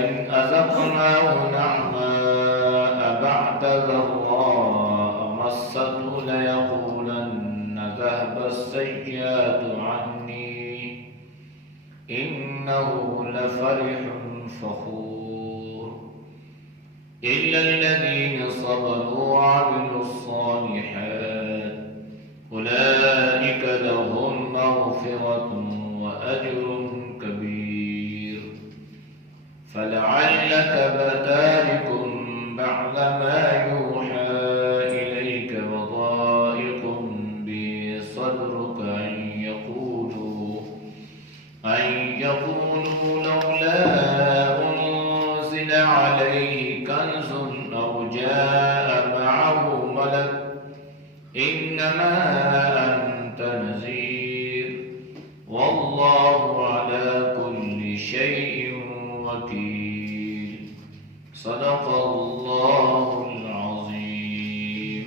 ولئن أذقناه نعماء بعد ضراء مسته ليقولن ذهب السيئات عني إنه لفرح فخور إلا الذين صبروا وعملوا الصالحات أولئك لهم مغفرة وأجر كبير فلعلك تارك بعد ما يوحى إليك وضائق به صدرك أن يقولوا لولا أنزل عليه كنز أو جاء معه ملك إنما أنت نذير والله على كل شيء وكيل صدق الله العظيم.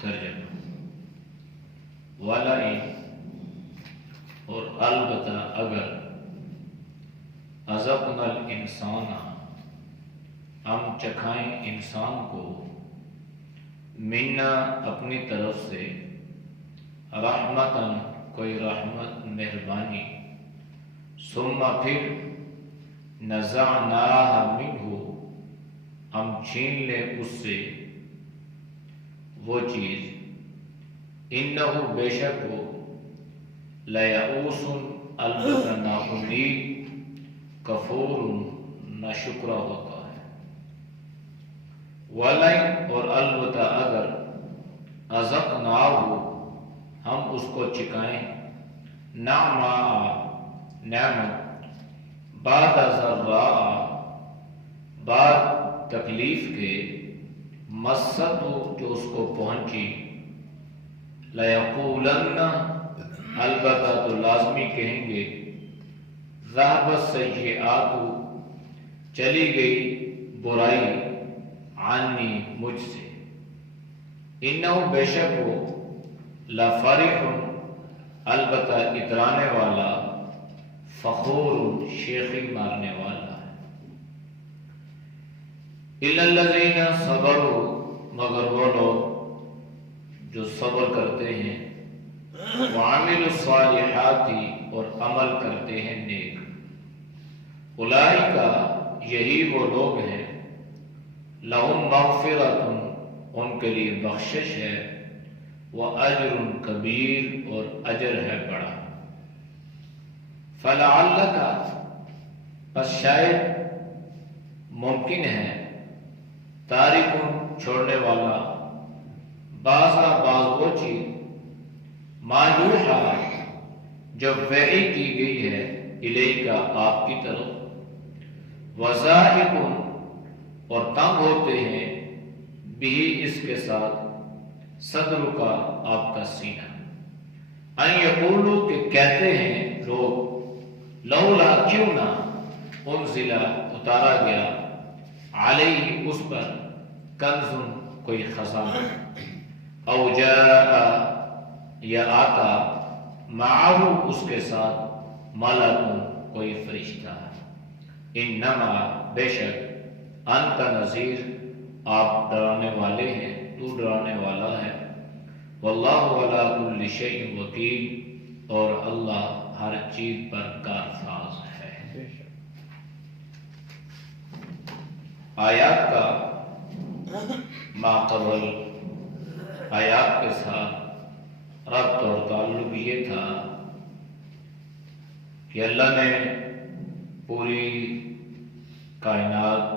ترجمہ ولئن اور البتہ اگر اذقنا الانسان ہم چکھائیں انسان کو منا اپنی طرف سے رحمتاً کوئی رحمت مہربانی ثم پھر نزعناها منہ ہم چھین لیں اس سے وہ چیز انہ بے شک وہ لیئوس البتہ ناامید کفور ناشکرہ ہوتا ہے. ولئن اور البتہ اگر اذقناہ ہم اس کو چکائیں نعماء نعمت بعد ضراء بعد تکلیف کے مست جو اس کو پہنچی لیقولن البتہ تو لازمی کہیں گے ذهب السیئات چلی گئی برائی عنی مجھ سے انہو بے شک وہ لفرح البتہ اترانے والا فخور شیخی مارنے والا ہے. الا الذین صبروا مگر وہ لوگ جو صبر کرتے ہیں وعملوا الصالحات اور عمل کرتے ہیں نیک اولئک یہی وہ لوگ ہیں لہم مغفرۃ ان کے لیے بخشش ہے وَأَجْرٌ کبیر اور اجر ہے بڑا. فَلَعَلَّكَ پس شاید ممکن ہے تارکن چھوڑنے والا بعض وہ چیز ما یوحی جو وحی کی گئی ہے الیک آپ کی طرف وَزَائِقٌ اور تنگ ہوتے ہیں بھی اس کے ساتھ صدر کا آپ کا سینہ ان یقولو کہ کہتے ہیں لوگ لولا کیوں نہ انزل اتارا گیا علیہ اس پر کنز کوئی خزانہ او جاء یا آتا معه اس کے ساتھ ملک کوئی فرشتہ انما بے شک انت نذیر آپ ڈرانے والے ہیں تو ڈرانے والا ہے واللہ علی کل شیء وکیل اور اللہ ہر چیز پر کارساز ہے. آیات کا ماقبل آیات کے ساتھ ربط اور تعلق یہ تھا کہ اللہ نے پوری کائنات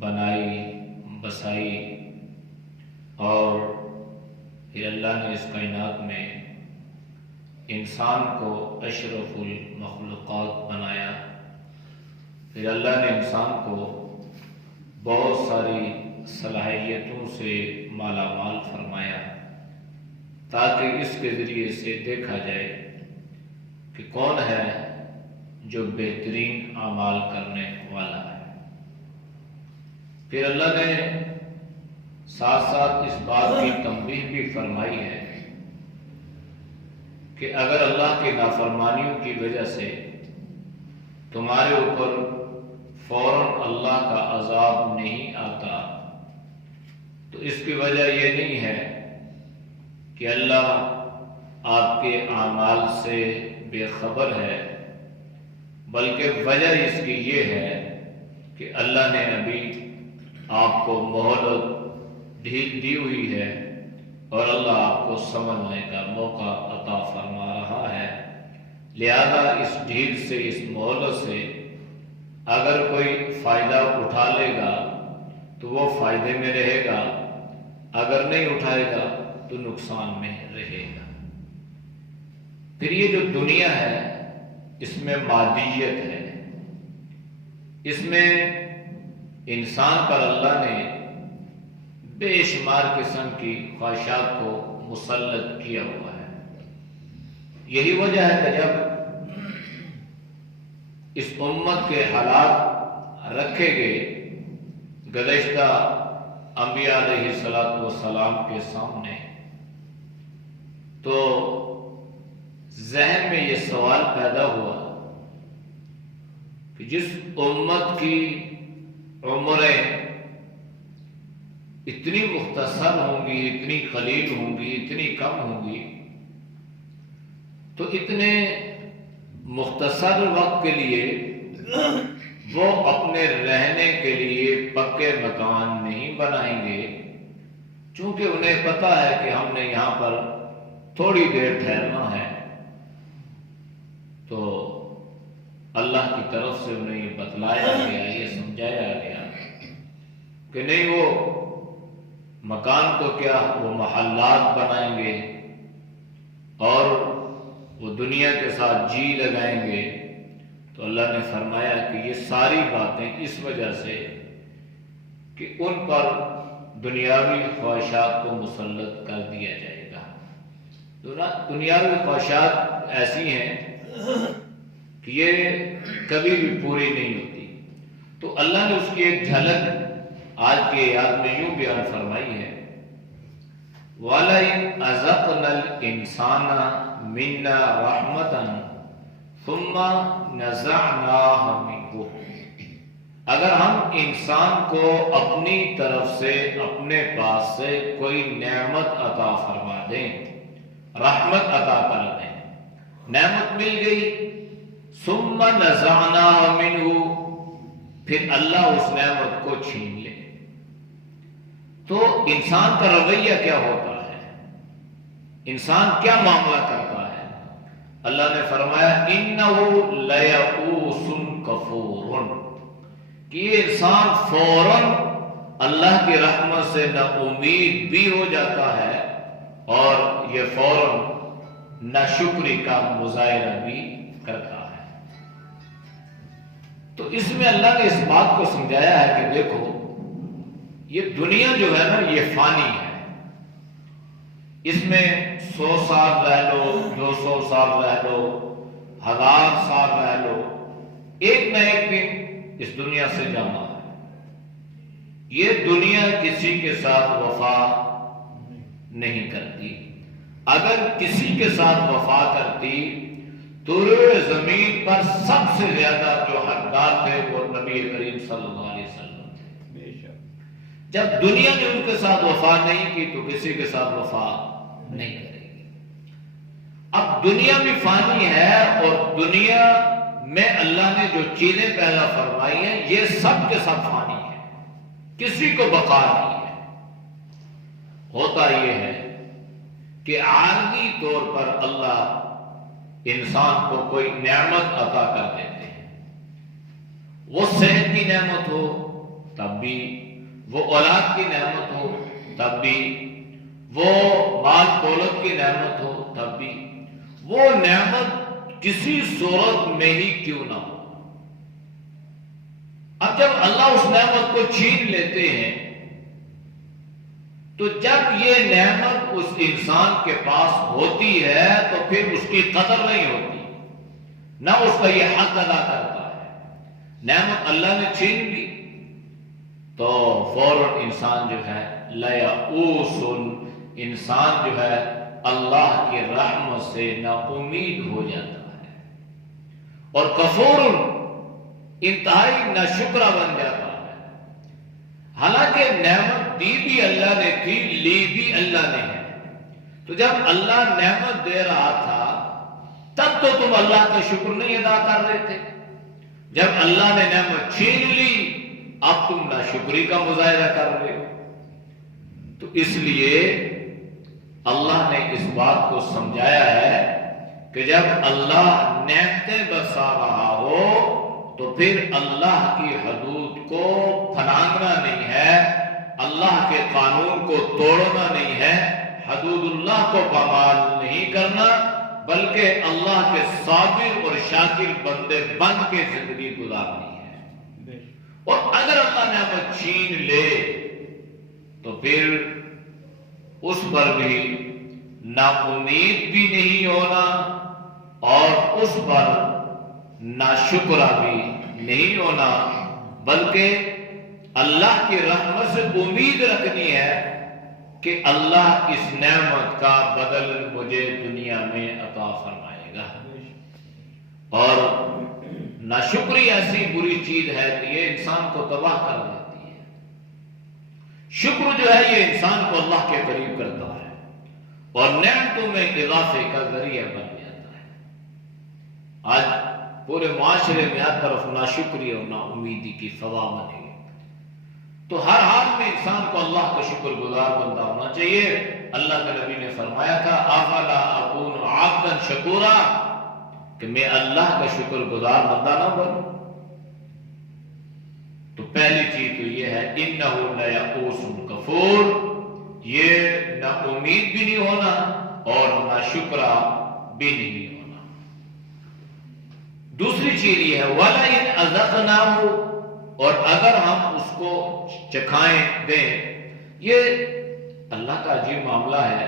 بنائی بسائی اور پھر اللہ نے اس کائنات میں انسان کو اشرف المخلوقات بنایا. پھر اللہ نے انسان کو بہت ساری صلاحیتوں سے مالا مال فرمایا تاکہ اس کے ذریعے سے دیکھا جائے کہ کون ہے جو بہترین اعمال کرنے والا ہے. پھر اللہ نے ساتھ ساتھ اس بات کی تنبیہ بھی فرمائی ہے کہ اگر اللہ کی نافرمانیوں کی وجہ سے تمہارے اوپر فوراً اللہ کا عذاب نہیں آتا، تو اس کی وجہ یہ نہیں ہے کہ اللہ آپ کے اعمال سے بے خبر ہے، بلکہ وجہ اس کی یہ ہے کہ اللہ نے ابھی آپ کو مہلت ڈھیل دی ہوئی ہے اور اللہ آپ کو سمجھنے کا موقع عطا فرما رہا ہے۔ لہذا اس ڈھیل سے، اس مہلت سے اگر کوئی فائدہ اٹھا لے گا تو وہ فائدے میں رہے گا، اگر نہیں اٹھائے گا تو نقصان میں رہے گا۔ پھر یہ جو دنیا ہے اس میں مادیت ہے، اس میں انسان پر اللہ نے بے شمار قسم کی خواہشات کو مسلط کیا ہوا ہے۔ یہی وجہ ہے کہ جب اس امت کے حالات رکھے گئے گزشتہ انبیاء علیہ الصلوۃ والسلام کے سامنے، تو ذہن میں یہ سوال پیدا ہوا کہ جس امت کی عمریں اتنی مختصر ہوں گی، اتنی قلیل ہوں گی، اتنی کم ہوں گی، تو اتنے مختصر وقت کے لیے وہ اپنے رہنے کے لیے پکے مکان نہیں بنائیں گے، چونکہ انہیں پتا ہے کہ ہم نے یہاں پر تھوڑی دیر ٹھہرنا ہے۔ تو اللہ کی طرف سے انہیں یہ بتلایا گیا، یہ سمجھایا گیا کہ نہیں، وہ مکان تو کیا، وہ محلات بنائیں گے اور وہ دنیا کے ساتھ جی لگائیں گے۔ تو اللہ نے فرمایا کہ یہ ساری باتیں اس وجہ سے کہ ان پر دنیاوی خواہشات کو مسلط کر دیا جائے گا۔ دنیاوی خواہشات ایسی ہیں کہ یہ کبھی بھی پوری نہیں ہوتی۔ تو اللہ نے اس کی ایک جھلک آج کے یاد میں یوں بیان فرمائی ہے، وَلَئِنْ أَذَقْنَا الْإِنسَانَ مِنَّا رَحْمَةً ثُمَّ نَزَعْنَاهَا مِنْهُ، اگر ہم انسان کو اپنی طرف سے، اپنے پاس سے کوئی نعمت عطا فرما دیں، رحمت عطا کر دیں، نعمت مل گئی، ثُمَّ نَزَعْنَاهَا مِنْهُ، پھر اللہ اس نعمت کو چھین لے، تو انسان کا رویہ کیا ہوتا ہے، انسان کیا معاملہ کرتا ہے؟ اللہ نے فرمایا اِنَّهُ لَيَئُوسٌ كَفُورٌ، کہ یہ انسان فوراً اللہ کی رحمت سے نا امید بھی ہو جاتا ہے اور یہ فوراً ناشکری کا مظاہرہ بھی کرتا ہے۔ تو اس میں اللہ نے اس بات کو سمجھایا ہے کہ دیکھو، یہ دنیا جو ہے نا، یہ فانی ہے، اس میں 100 سال رہ لو، 200 سال رہ لو، 1000 سال رہ لو، ایک نہ ایک دن اس دنیا سے جانا ہے۔ یہ دنیا کسی کے ساتھ وفا نہیں کرتی، اگر کسی کے ساتھ وفا کرتی تو روئے زمین پر سب سے زیادہ جو حقدار تھے وہ نبی کریم صلی اللہ علیہ وسلم تھے۔ جب دنیا نے ان کے ساتھ وفا نہیں کی تو کسی کے ساتھ وفا نہیں کرے گی۔ اب دنیا بھی فانی ہے اور دنیا میں اللہ نے جو چیزیں پیدا فرمائی ہیں یہ سب کے سب فانی ہے، کسی کو بقا نہیں ہے۔ ہوتا یہ ہے کہ عارضی طور پر اللہ انسان کو کوئی نعمت عطا کر دیتے ہیں، وہ صحت کی نعمت ہو تب بھی، وہ اولاد کی نعمت ہو تب بھی، وہ مال دولت کی نعمت ہو تب بھی، وہ نعمت کسی صورت میں ہی کیوں نہ ہو۔ اب جب اللہ اس نعمت کو چھین لیتے ہیں تو جب یہ نعمت اس انسان کے پاس ہوتی ہے تو پھر اس کی قدر نہیں ہوتی، نہ اس کا یہ حق ادا کرتا ہے۔ نعمت اللہ نے چھین لی تو فوراً انسان جو ہے لیئوس، انسان جو ہے اللہ کی رحمت سے نا امید ہو جاتا ہے، اور کفور، انتہائی ناشکرا بن جاتا ہے. حالانکہ نعمت دی بھی اللہ نے تھی، لی بھی اللہ نے ہے. تو جب اللہ نعمت دے رہا تھا تب تو تم اللہ کا شکر نہیں ادا کر رہے تھے. جب اللہ نے نعمت چھین لی اب تم ناشکری کا مظاہرہ کر رہے ہو. تو اس لیے اللہ نے اس بات کو سمجھایا ہے کہ جب اللہ نعمتیں برسا رہا ہو تو پھر اللہ کی حدود کو پھلانگنا نہیں ہے، اللہ کے قانون کو توڑنا نہیں ہے، حدود اللہ کو پامال نہیں کرنا، بلکہ اللہ کے صابر اور شاکر بندے بن کے زندگی گزارنی ہے. اور اگر اللہ نعمت چھین لے تو پھر اس پر بھی نا امید بھی نہیں ہونا اور اس پر ناشکرا بھی نہیں ہونا، بلکہ اللہ کی رحمت سے امید رکھنی ہے کہ اللہ اس نعمت کا بدل مجھے دنیا میں عطا فرمائے گا. اور ناشکری ایسی بری چیز ہے کہ یہ انسان کو تباہ کر دیتی ہے. شکر جو ہے یہ انسان کو اللہ کے قریب کرتا ہے اور نعمتوں میں اضافے کا ذریعہ بن جاتا ہے. آج پورے معاشرے میں ہر طرف ناشکری اور نا امیدی کی فضا بنے گی. تو ہر حال میں انسان کو اللہ کا شکر گزار بندہ ہونا چاہیے. اللہ کے نبی نے فرمایا تھا افلا اکون عبدا شکورا، کہ میں اللہ کا شکر گزار بندہ نہ بنوں. تو پہلی چیز تو یہ ہے انہ لیئوس کفور، یہ نہ امید بھی نہیں ہونا اور نہ شکرا بھی نہیں ہونا. دوسری چیز یہ ہے وَلَئِنْ أَذَقْنَاهُ، اور اگر ہم اس کو چکھائیں دیں. یہ اللہ کا عجیب معاملہ ہے.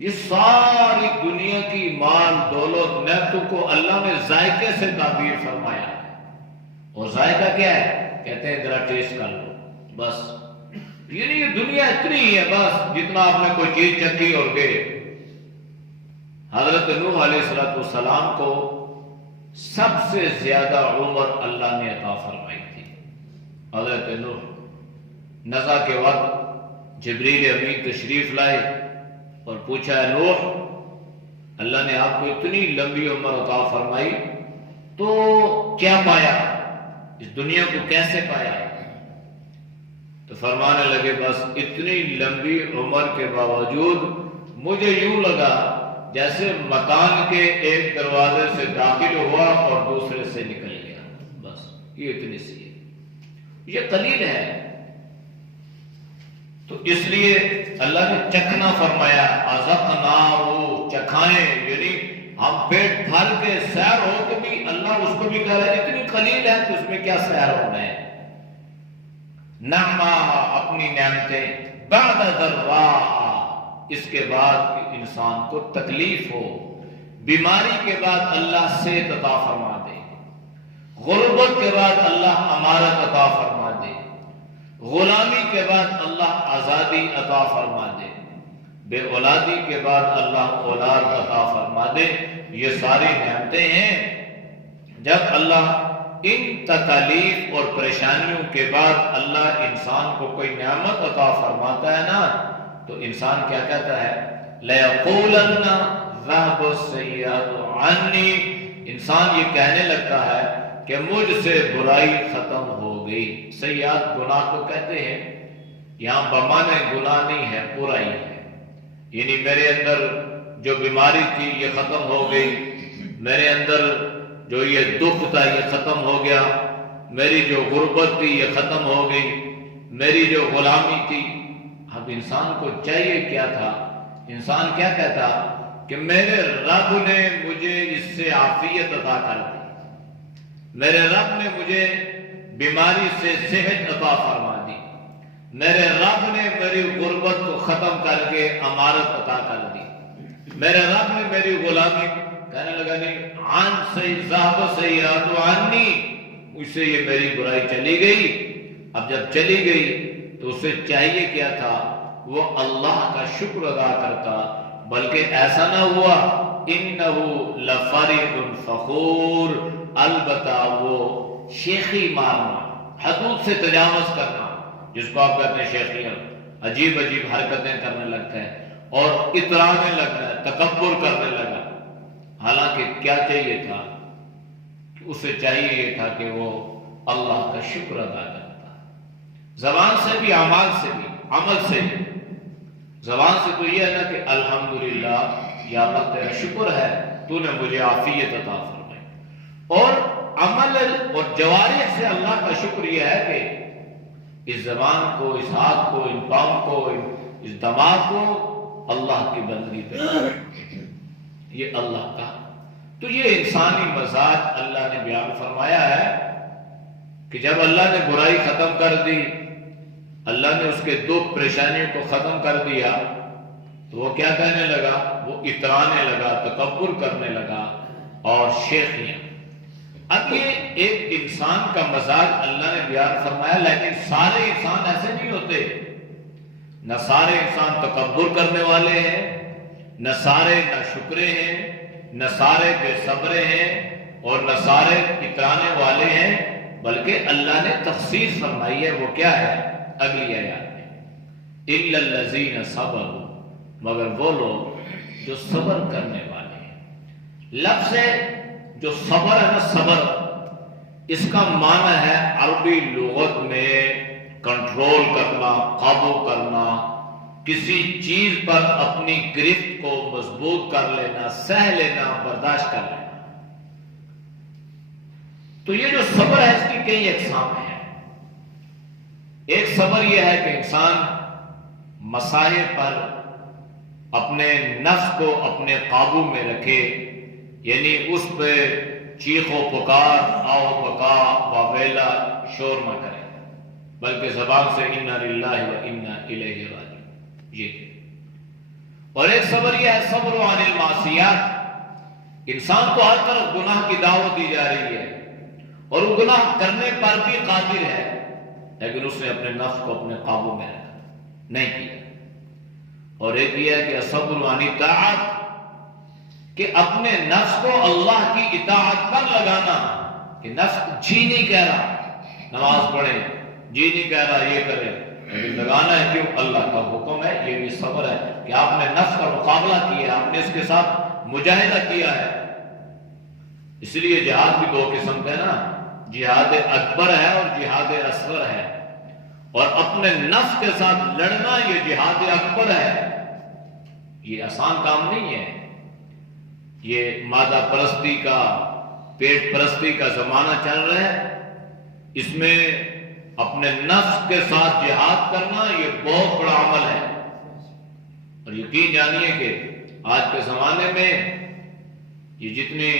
یہ ساری دنیا کی مال دولت نعمتوں کو اللہ نے ذائقے سے تعبیر فرمایا ہے. اور ذائقہ کیا ہے؟ کہتے ہیں ذرا ٹیسٹ کر لو بس. یعنی یہ دنیا اتنی ہی ہے بس جتنا آپ نے کوئی چیز چکھی اور گئے. حضرت نوح علیہ السلام کو سب سے زیادہ عمر اللہ نے عطا فرمائی تھی. حضرت نوح نزا کے وقت جبریل امین تشریف لائے اور پوچھا ہے نوح اللہ نے آپ کو اتنی لمبی عمر عطا فرمائی تو کیا پایا، اس دنیا کو کیسے پایا؟ تو فرمانے لگے بس اتنی لمبی عمر کے باوجود مجھے یوں لگا جیسے مکان کے ایک دروازے سے داخل ہوا اور دوسرے سے نکل گیا. بس یہ اتنی سی ہے، یہ قلیل ہے. تو اس لیے اللہ نے چکھنا فرمایا اذقناہ، چکھائیں، یعنی ہم پیٹ بھر کے سیر ہو کے بھی اللہ اس کو بھی کہہ رہا ہے اتنی قلیل ہے تو اس میں کیا سیر ہونا ہے. نعمہ، اپنی نعمتیں، بعد ضراء، اس کے بعد انسان کو تکلیف ہو. بیماری کے بعد اللہ صحت عطا فرما دے، غربت کے بعد اللہ امارت عطا فرما دے، غلامی کے بعد اللہ آزادی عطا فرما دے، بے اولادی کے بعد اللہ اولاد عطا فرما دے. یہ ساری نعمتیں ہیں. جب اللہ ان تکالیف اور پریشانیوں کے بعد اللہ انسان کو کوئی نعمت عطا فرماتا ہے نا تو انسان کیا کہتا ہے لَيَقُولَنَّ ذَهَبَ السَّيِّئَاتُ عَنِّي. انسان یہ کہنے لگتا ہے کہ مجھ سے برائی ختم ہو گئی. سیئات گناہ کو کہتے ہیں، یہاں بمانے گناہ نہیں ہے، برائی ہے. یعنی میرے اندر جو بیماری تھی یہ ختم ہو گئی، میرے اندر جو یہ دکھ تھا یہ ختم ہو گیا، میری جو غربت تھی یہ ختم ہو گئی، میری جو غلامی تھی. اب انسان کو چاہیے کیا تھا؟ انسان کیا کہتا کہ میرے رب نے مجھے اس سے عافیت عطا کر دی، میرے رب نے مجھے بیماری سے صحت عطا فرما دی، میرے رب نے میری غربت کو ختم کر کے امارت عطا کر دی، میرے رب نے میری غلامی. کہنے لگا نہیں عن ذهب السیئات عنی، اس سے یہ میری برائی چلی گئی. اب جب چلی گئی تو اسے چاہیے کیا تھا وہ اللہ کا شکر ادا کرتا، بلکہ ایسا نہ ہوا انہ لفرح فخور، البتہ وہ شیخی مارنا، حدود سے تجاوز کرنا، جس کو آپ کہتے ہیں شیخیت، عجیب عجیب حرکتیں کرنے لگتا ہے اور اترانے لگتا ہے، تکبر کرنے لگا۔ حالانکہ کیا چاہیے تھا؟ اسے چاہیے یہ تھا کہ وہ اللہ کا شکر ادا کرتا، زبان سے بھی، اعمال سے بھی، عمل سے بھی۔ زبان سے تو یہ ہے نا کہ الحمدللہ، یا اللہ تیرا شکر ہے تو نے مجھے عافیت عطا فرمائی، اور عمل اور جوارح سے اللہ کا شکر یہ ہے کہ اس زبان کو، اس ہاتھ کو، ان پاؤں کو، اس دماغ کو اللہ کی بندگی پہ، یہ اللہ کا۔ تو یہ انسانی مزاج اللہ نے بیان فرمایا ہے کہ جب اللہ نے برائی ختم کر دی، اللہ نے اس کے دکھ پریشانیوں کو ختم کر دیا، تو وہ کیا کہنے لگا؟ وہ اترانے لگا، تکبر کرنے لگا اور شیخیاں۔ اب یہ ایک انسان کا مزاج اللہ نے بیان فرمایا، لیکن سارے انسان ایسے نہیں ہوتے۔ نہ سارے انسان تکبر کرنے والے ہیں، نہ سارے ناشکرے ہیں، نہ سارے بے صبرے ہیں، اور نہ سارے اترانے والے ہیں، بلکہ اللہ نے تخصیص فرمائی ہے۔ وہ کیا ہے؟ اگلی آیات میں اِلَّا الَّذِينَ صَبَرُوا، مگر وہ لوگ جو صبر کرنے والے ہیں۔ لفظ جو صبر ہے نا، صبر، اس کا معنی ہے عربی لغت میں کنٹرول کرنا، قابو کرنا، کسی چیز پر اپنی گرفت کو مضبوط کر لینا، سہ لینا، برداشت کر لینا۔ تو یہ جو صبر ہے اس کی کئی اقسام ہیں۔ ایک صبر یہ ہے کہ انسان مسائل پر اپنے نفس کو اپنے قابو میں رکھے، یعنی اس پہ چیخ و پکار، آؤ بکا، واویلا، شور نہ کرے، بلکہ زبان سے انا للہ و انا الیہ راجعون، یہ۔ اور ایک صبر یہ ہے صبر عن المعصیات، انسان کو ہر طرف گناہ کی دعوت دی جا رہی ہے اور وہ گناہ کرنے پر بھی قادر ہے، لیکن اس نے اپنے نفس کو اپنے قابو میں رکھا، نہیں کیا۔ اور ایک یہ ہے کہ صبر عن الطاعات، کہ اپنے نفس کو اللہ کی اطاعت پر لگانا، کہ نفس جی نہیں کہہ رہا نماز پڑھے، جی نہیں کہہ رہا یہ کرے، لیکن لگانا ہے کیوں؟ اللہ کا حکم ہے۔ یہ بھی صبر ہے کہ آپ نے نفس کا مقابلہ کیا، آپ نے اس کے ساتھ مجاہدہ کیا ہے۔ اس لیے جہاد بھی دو قسم کا ہے نا، جہاد اکبر ہے اور جہاد اصغر ہے، اور اپنے نفس کے ساتھ لڑنا یہ جہاد اکبر ہے۔ یہ آسان کام نہیں ہے۔ یہ مادہ پرستی کا، پیٹ پرستی کا زمانہ چل رہا ہے، اس میں اپنے نفس کے ساتھ جہاد کرنا یہ بہت بڑا عمل ہے۔ اور یقین جانیے کہ آج کے زمانے میں یہ جتنی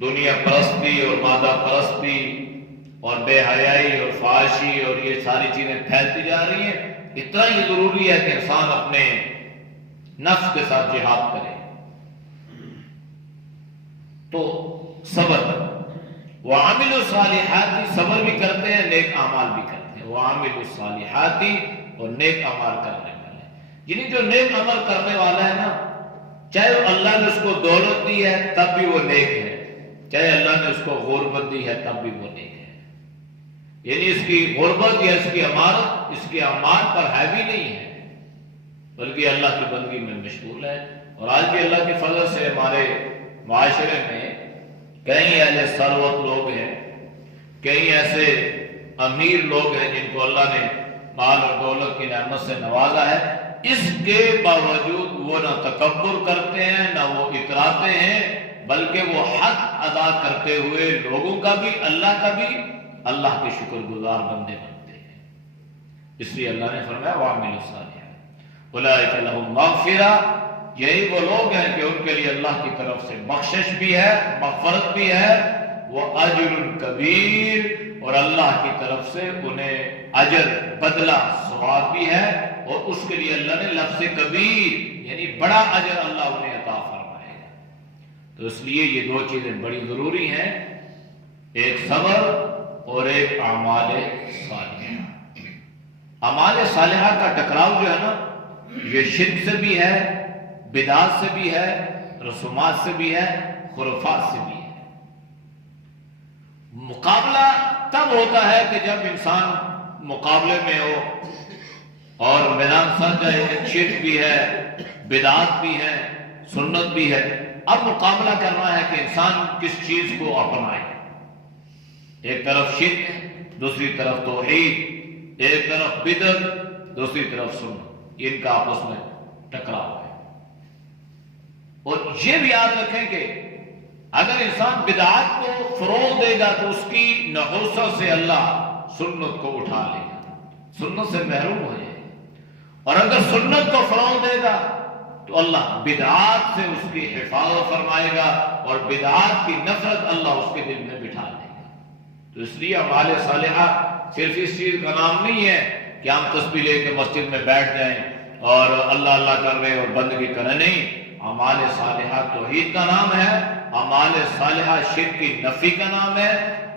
دنیا پرستی اور مادہ پرستی اور بے حیائی اور فحاشی اور یہ ساری چیزیں پھیلتی جا رہی ہیں، اتنا ہی ضروری ہے کہ انسان اپنے نفس کے ساتھ جہاد کرے۔ تو صبر، وَعَامِلُ الصَّالِحَاتِ، صبر بھی کرتے ہیں، نیک اعمال بھی کرتے ہیں۔ وَعَامِلُ الصَّالِحَاتِ، اور نیک اعمال کرنے والے، یعنی جو نیک عمل کرنے والا ہے نا، چاہے اللہ نے اس کو دولت دی ہے تب بھی وہ نیک ہے، چاہے اللہ نے اس کو غربت دی ہے تب بھی وہ نیک ہے، یعنی اس کی غربت یا اس کی امانت اس کے اعمال پر حاوی نہیں ہے، بلکہ اللہ کی بندگی میں مشغول ہے۔ اور آج بھی اللہ کے فضل سے ہمارے معاشرے میں کئی ایسے ثروت لوگ ہیں، کئی ایسے امیر لوگ ہیں جن کو اللہ نے مال اور دولت کی نعمت سے نوازا ہے، اس کے باوجود وہ نہ تکبر کرتے ہیں، نہ وہ اتراتے ہیں، بلکہ وہ حق ادا کرتے ہوئے لوگوں کا بھی، اللہ کا بھی، اللہ کے شکر گزار بندے بنتے ہیں۔ اس لیے اللہ نے فرمایا وَعَامِلُوا الصَّالِحَاتِ أُولَٰئِكَ لَهُم مَغْفِرَةٌ، یہی وہ لوگ ہیں کہ ان کے لیے اللہ کی طرف سے بخشش بھی ہے، مغفرت بھی ہے، وہ اجر کبیر، اور اللہ کی طرف سے انہیں اجر، بدلہ، ثواب بھی ہے، اور اس کے لیے اللہ نے لفظ کبیر یعنی بڑا اجر اللہ انہیں عطا فرمائے گا۔ تو اس لیے یہ دو چیزیں بڑی ضروری ہیں، ایک صبر اور ایک اعمال صالحہ۔ اعمال صالحہ کا ٹکراؤ جو ہے نا، یہ شرک سے بھی ہے، بدعات سے بھی ہے، رسومات سے بھی ہے، خرافات سے بھی ہے۔ مقابلہ تب ہوتا ہے کہ جب انسان مقابلے میں ہو اور میدان سج جائے، شرک بھی ہے، بدعات بھی ہے، سنت بھی ہے۔ اب مقابلہ کرنا ہے کہ انسان کس چیز کو اپنائے۔ ایک طرف شرک، دوسری طرف توحید، ایک طرف بدعت، دوسری طرف سنت، ان کا آپس میں ٹکراؤ ہے۔ اور یہ بھی یاد رکھیں کہ اگر انسان بدعات کو فروغ دے گا تو اس کی نحوست سے اللہ سنت کو اٹھا لے گا، سنت سے محروم ہو جائے گا۔ اور اگر سنت کو فروغ دے گا تو اللہ بدعات سے اس کی حفاظت فرمائے گا اور بدعات کی نفرت اللہ اس کے دل میں بٹھا دے گا۔ تو اس لیے اعمال صالحہ صرف اس چیز کا نام نہیں ہے کہ ہم تسبیح لے کے مسجد میں بیٹھ جائیں اور اللہ اللہ کر رہے اور بندگی کریں، نہیں۔ اعمال صالحہ توحید کا نام ہے، اعمال صالحہ شرک کی نفی کا نام ہے،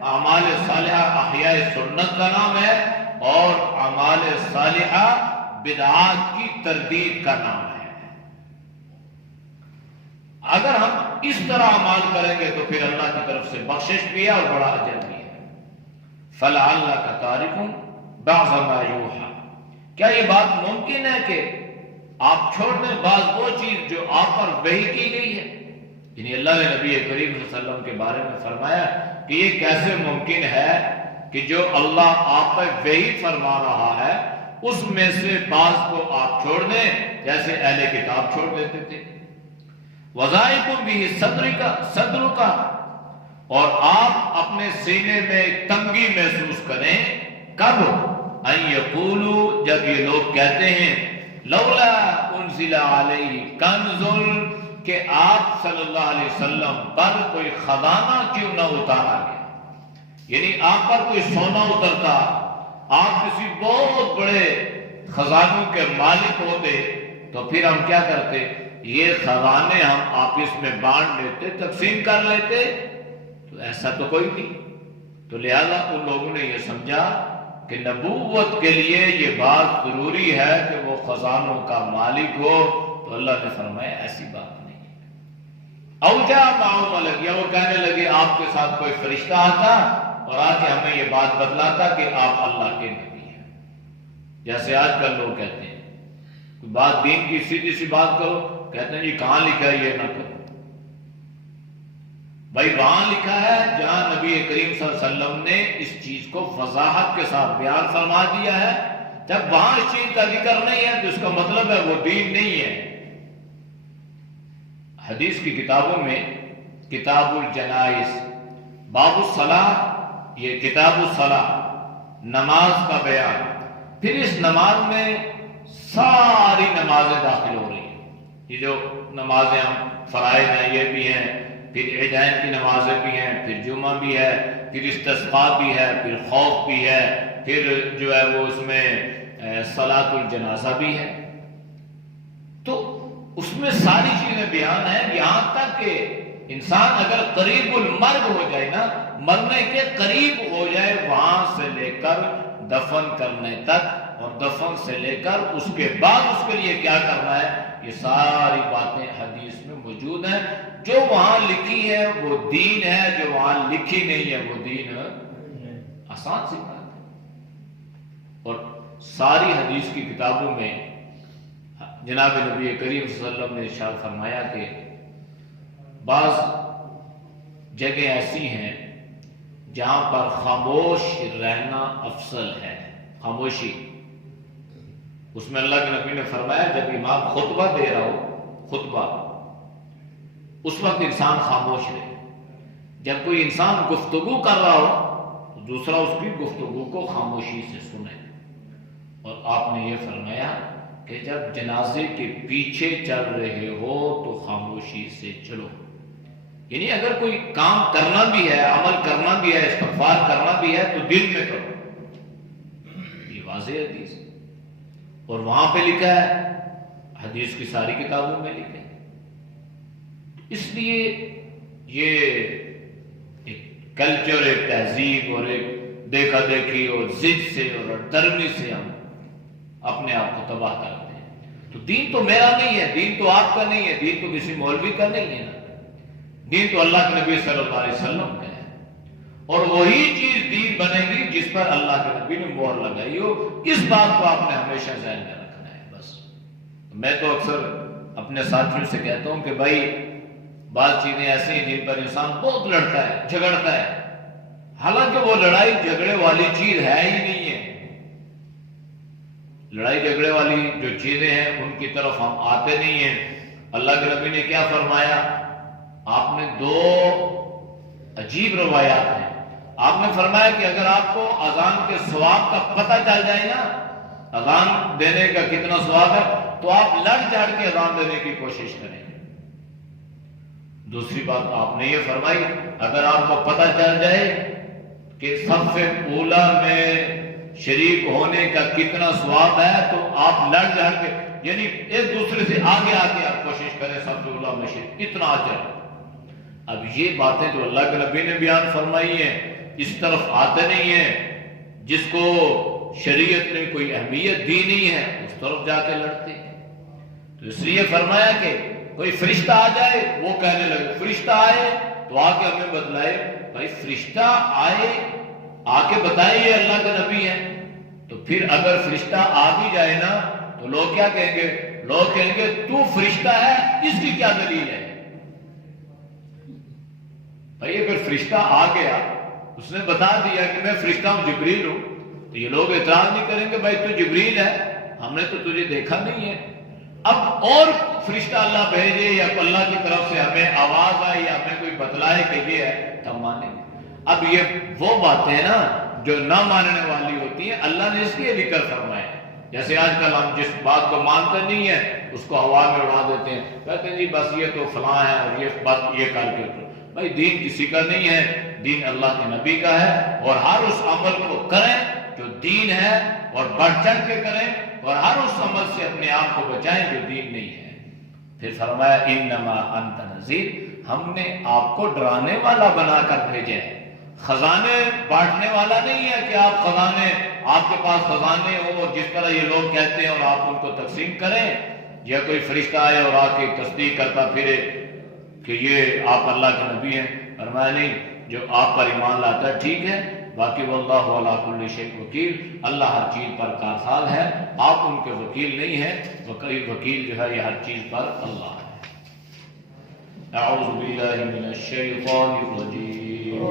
اعمال صالحہ احیاء سنت کا نام ہے، اور اعمال صالحہ بدعات کی تردید کا نام ہے۔ اگر ہم اس طرح اعمال کریں گے تو پھر اللہ کی طرف سے بخشش بھی ہے اور بڑا اجر بھی ہے۔ فَلَعَلَّكَ تَارِكٌ بَعْضَ مَا يُوحَىٰ، کیا یہ بات ممکن ہے کہ آپ چھوڑ دیں بعض وہ چیز جو آپ پر وحی کی گئی ہے؟ یعنی اللہ نے نبی کریم صلی اللہ علیہ وسلم کے بارے میں فرمایا کہ یہ کیسے ممکن ہے کہ جو اللہ آپ پر وحی فرما رہا ہے اس میں سے بعض کو آپ چھوڑ دیں، جیسے اہل کتاب چھوڑ دیتے تھے۔ وَضَائِقٌ بِهِ صَدْرُكَ، اور آپ اپنے سینے میں تنگی محسوس کریں۔ کب؟ أَن يَقُولُوا، جب یہ لوگ کہتے ہیں لولا انزل علیہ کنز، کہ آپ صلی اللہ علیہ وسلم پر کوئی خزانہ کیوں نہ اتارا گیا، یعنی آپ پر کوئی سونا اترتا، آپ کسی بہت بڑے خزانوں کے مالک ہوتے تو پھر ہم کیا کرتے، یہ خزانے ہم آپس میں بانٹ لیتے، تقسیم کر لیتے۔ تو ایسا تو کوئی نہیں، تو لہذا ان لوگوں نے یہ سمجھا کہ نبوت کے لیے یہ بات ضروری ہے کہ وہ خزانوں کا مالک ہو، تو اللہ نے فرمایا ایسی بات نہیں۔ او جاء معه ملک، یا وہ کہنے لگے آپ کے ساتھ کوئی فرشتہ آتا اور آ کے ہمیں یہ بات بتلاتا کہ آپ اللہ کے نبی ہیں، جیسے آج کل لوگ کہتے ہیں کوئی بات دین کی سیدھی سی بات کرو، کہتے ہیں جی کہاں لکھا ہے یہ نہ کرو۔ بھائی وہاں لکھا ہے جہاں نبی کریم صلی اللہ علیہ وسلم نے اس چیز کو وضاحت کے ساتھ بیان فرما دیا ہے، جب وہاں اس چیز کا ذکر نہیں ہے تو اس کا مطلب ہے وہ دین نہیں ہے۔ حدیث کی کتابوں میں کتاب الجنائز باب الصلاۃ، یہ کتاب الصلاۃ نماز کا بیان، پھر اس نماز میں ساری نمازیں داخل ہو رہی ہیں۔ یہ جو نمازیں ہم فرائض ہیں یہ بھی ہیں، پھر عیدین کی نمازیں بھی ہیں، پھر جمعہ بھی ہے، پھر استسقاء بھی ہے، پھر خوف بھی ہے، پھر جو ہے وہ اس میں صلاۃ الجنازہ بھی ہے۔ تو اس میں ساری چیزیں بیان ہیں، یہاں تک کہ انسان اگر قریب المرگ ہو جائے نا، مرنے کے قریب ہو جائے، وہاں سے لے کر دفن کرنے تک، اور دفن سے لے کر اس کے بعد اس کے لیے کیا کرنا ہے، یہ ساری باتیں حدیث میں موجود ہیں۔ جو وہاں لکھی ہے وہ دین ہے، جو وہاں لکھی نہیں ہے وہ دین ہے۔ آسان سی بات ہے۔ اور ساری حدیث کی کتابوں میں جناب نبی کریم صلی اللہ علیہ وسلم نے ارشاد فرمایا کہ بعض جگہ ایسی ہیں جہاں پر خاموش رہنا افضل ہے، خاموشی۔ اس میں اللہ کے نبی نے فرمایا جب امام خطبہ دے رہا ہو، خطبہ، اس وقت انسان خاموش رہے۔ جب کوئی انسان گفتگو کر رہا ہو تو دوسرا اس کی گفتگو کو خاموشی سے سنے۔ اور آپ نے یہ فرمایا کہ جب جنازے کے پیچھے چل رہے ہو تو خاموشی سے چلو، یعنی اگر کوئی کام کرنا بھی ہے، عمل کرنا بھی ہے، استغفار کرنا بھی ہے تو دل میں کرو، یہ واضح حدیث ہے۔ اور وہاں پہ لکھا ہے، حدیث کی ساری کتابوں میں لکھا ہے۔ اس لیے یہ ایک کلچر، ایک تہذیب اور ایک دیکھا دیکھی اور ضد سے اور درمی سے ہم اپنے آپ کو تباہ کرتے ہیں۔ تو دین تو میرا نہیں ہے، دین تو آپ کا نہیں ہے، دین تو کسی مولوی کا نہیں ہے نا، دین تو اللہ کے نبی صلی اللہ علیہ وسلم کا ہے۔ اور وہی چیز دین بنے گی جس پر اللہ کے نبی نے مہر لگائی ہو. اس بات کو آپ نے ہمیشہ ذہن میں رکھنا ہے. بس میں تو اکثر اپنے ساتھیوں سے کہتا ہوں کہ بھائی بعض چیزیں ایسی ہیں جن پر انسان بہت لڑتا ہے, جھگڑتا ہے, حالانکہ وہ لڑائی جھگڑے والی چیز ہے ہی نہیں ہے. لڑائی جھگڑے والی جو چیزیں ہیں ان کی طرف ہم آتے نہیں ہیں. اللہ کے نبی نے کیا فرمایا؟ آپ نے دو عجیب روایات ہیں. آپ نے فرمایا کہ اگر آپ کو اذان کے ثواب کا پتہ چل جائے نا, اذان دینے کا کتنا ثواب ہے, تو آپ لڑ جھڑ کے اذان دینے کی کوشش کریں. دوسری بات آپ نے یہ فرمائی, اگر آپ کو پتہ چل جائے کہ صف اولا میں شریک ہونے کا کتنا ثواب ہے, تو آپ لڑ جھڑ کے, یعنی ایک دوسرے سے آگے آگے آپ کوشش کریں صف اولا میں شریک, اتنا اجر. اب یہ باتیں جو اللہ کے نبی نے بیان فرمائی ہیں, اس طرف آتے نہیں ہیں. جس کو شریعت نے کوئی اہمیت دی نہیں ہے اس طرف جا کے لڑتے ہیں. تو اس لیے فرمایا کہ کوئی فرشتہ آ جائے, وہ کہنے لگے فرشتہ آئے تو آ کے ہمیں بتلائے. بھائی فرشتہ آئے آ کے بتائے یہ اللہ کے نبی ہیں, تو پھر اگر فرشتہ آ بھی جائے نا تو لوگ کیا کہیں گے؟ لوگ کہیں گے تو فرشتہ ہے, اس کی کیا دلیل ہے؟ بھائی اگر فرشتہ آ گیا, اس نے بتا دیا کہ میں فرشتہ ہوں, جبریل ہوں, تو یہ لوگ اعتراض نہیں کریں گے بھائی تو جبریل ہے, ہم نے تو تجھے دیکھا نہیں ہے. اب اور فرشتہ اللہ بھیجے یا اللہ کی طرف سے ہمیں آواز آئے یا ہمیں کوئی بتلائے کہ یہ ہے, تب مانیں گے. اب یہ وہ باتیں ہیں نا جو نہ ماننے والی ہوتی ہیں, اللہ نے اس لیے ذکر فرمایا. جیسے آج کل ہم جس بات کو مانتے نہیں ہیں اس کو ہوا میں اڑا دیتے ہیں, کہتے ہیں جی بس یہ تو فلاں ہے اور یہ بات یہ کر کے. بھائی دین کسی کا نہیں ہے, دین اللہ کے نبی کا ہے, اور ہر اس عمل کو کریں جو دین ہے اور بڑھ چڑھ کے کریں, اور ہر اس عمل سے اپنے آپ کو بچائیں جو دین نہیں ہے. پھر فرمایا انما انت نذیر, ہم نے آپ کو ڈرانے والا بنا کر بھیجے, خزانے بانٹنے والا نہیں ہے کہ آپ خزانے, آپ کے پاس خزانے ہو اور جس طرح یہ لوگ کہتے ہیں اور آپ ان کو تقسیم کریں, یا کوئی فرشتہ آئے اور آ کے تصدیق کرتا پھرے کہ یہ آپ اللہ کے نبی ہیں. فرمایا نہیں, جو آپ پر ایمان لاتا ہے ٹھیک ہے, باقی واللہ علی کل شیء وکیل, اللہ ہر چیز پر کارساز ہے, آپ ان کے وکیل نہیں ہیں. وکیل جو ہے یہ ہر چیز پر اللہ ہے. اعوذ باللہ من الشیطان الرجیم,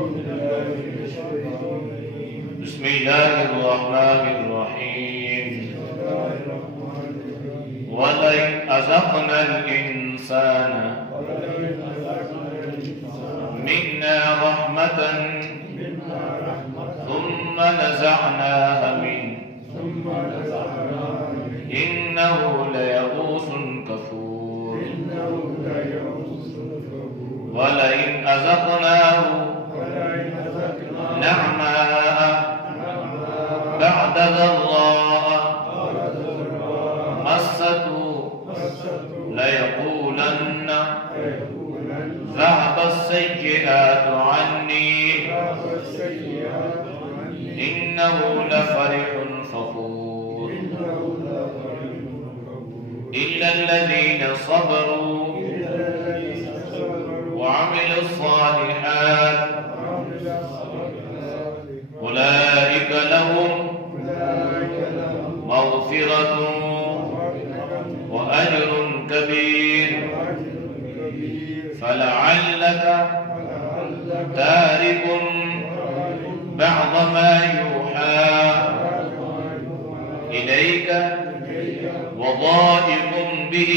بسم اللہ الرحمن الرحیم. وَلَئِنْ أَذَقْنَا الْإِنسَانَ مِنَّا رَحْمَةً ثُمَّ نَزَعْنَاهَا مِنْهُ إِنَّهُ لَيَئُوسٌ كَفُورٌ. وَلَئِنْ أَذَقْنَاهُ نَعْمَاءَ بَعْدَ ضَرَّاءَ مَسَّتْهُ لَيَقُولَنَّ ذهب السيئات عني إنه لفرح فخور. إلا الذين صبروا وعملوا الصالحات أولئك لهم مغفرة وأجر كبير. فلعلك تارك بعض ما يوحى إليك وضائق به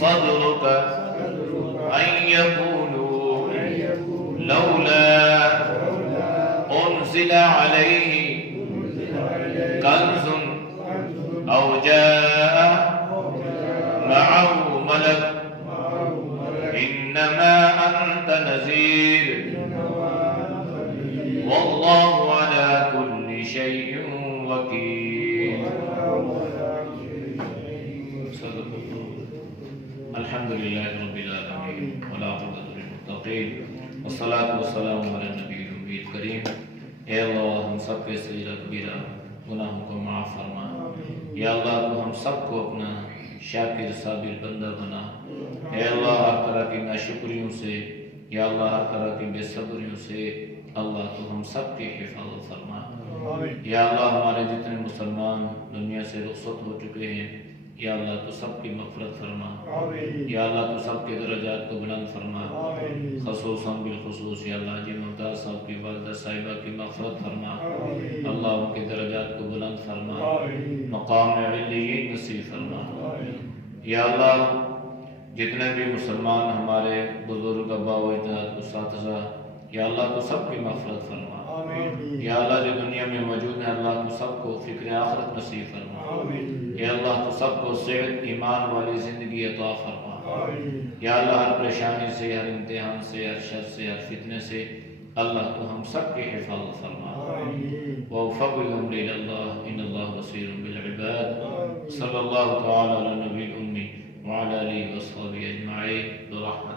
صدرك أن يقولوا لولا أنزل عليه كنز أو جاء معه ملك إنما أنت نذير والله على كل شيء وكيل. الحمد لله رب العالمين والعاقبة للمتقين والصلاة والسلام على النبي الأمي الكريم. اے اللہ ہم سب کے سجدہ کبیرہ گناہوں کو معاف فرما. یا اللہ تو ہم سب کو اپنا شاکر صابر بندہ بنا. اے اللہ ہر طرح کی ناشکریوں سے یا اللہ ہر طرح کی بے صبریوں سے اللہ تو ہم سب کی حفاظت فرما۔ یا اللہ ہمارے جتنے مسلمان دنیا سے رخصت ہو چکے ہیں یا اللہ تو سب کی مغفرت فرما۔ یا اللہ تو سب کے درجات کو بلند فرما، خصوصاً بالخصوص یا اللہ جی ممتاز صاحب کی والدہ صاحبہ کی مغفرت فرما، اللہ ان کے درجات کو بلند فرما، مقام علیین نصیب فرما۔ یا اللہ جتنے بھی مسلمان ہمارے بزرگ آباء و اجداد اساتذہ یا اللہ تو سب کی مغفرت فرما۔ یا اللہ جو دنیا میں موجود ہیں اللہ تو سب کو فکر آخرت نصیب فرما۔ یا اللہ تو سب کو صحت ایمان والی زندگی عطا فرما۔ یا اللہ ہر پریشانی سے، ہر امتحان سے، ہر شر سے، ہر فتنے سے اللہ تو ہم سب کی حفاظت فرما۔ وَأُفَوِّضُ أَمْرِي إِلَى اللَّهِ إِنَّ اللَّهَ بَصِيرٌ بِالْعِبَادِ صلی اللہ تعالی علی نبی الأمی وعلى آلہ وصحبہ اجمعین برحمتہ